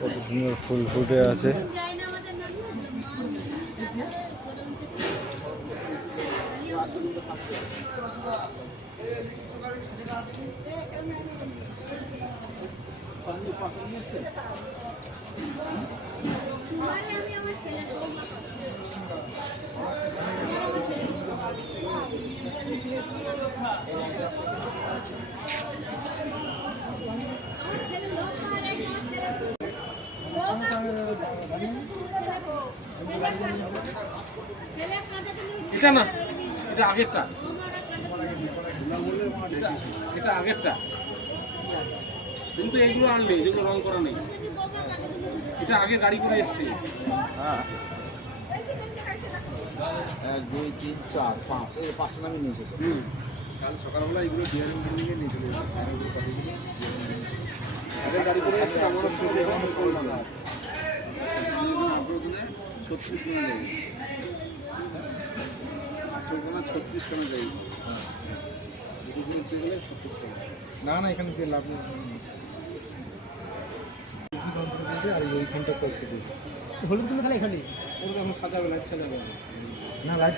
কত সুন্দর ফুল ফুটে আছে। এটা না, এটা আগেরটা, এটা আগেরটা, কিন্তু এইগুলো আনলে যেগুলো রং করা নেই, এটা আগে গাড়ি করে এসছে। হ্যাঁ 1 2 3 4 5 এই 5 নামে নিয়েছে। কাল সকালবেলা এগুলো ডিআরএম বিল্ডিংয়ে নিয়ে চলে এসেছে। আগে গাড়ি করে এসছে, আমরা সঙ্গে এখন করলাম না। আপনার ওখানে 36 কেনা যাবে, 36 কেনা যাবে। না না এখানে দিয়ে লাভ নেই। আর এইখানটা করতে দিই হলুদ কিন্তু খালি এখানে ওর এখন সাজাবে, লাইট সাজাবে না লাইট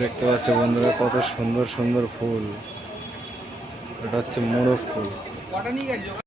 দেখতে পাচ্ছ বন্ধুরা কত সুন্দর সুন্দর ফুল। এটা হচ্ছে মোরগ ফুল। কটা নিয়ে গেছে?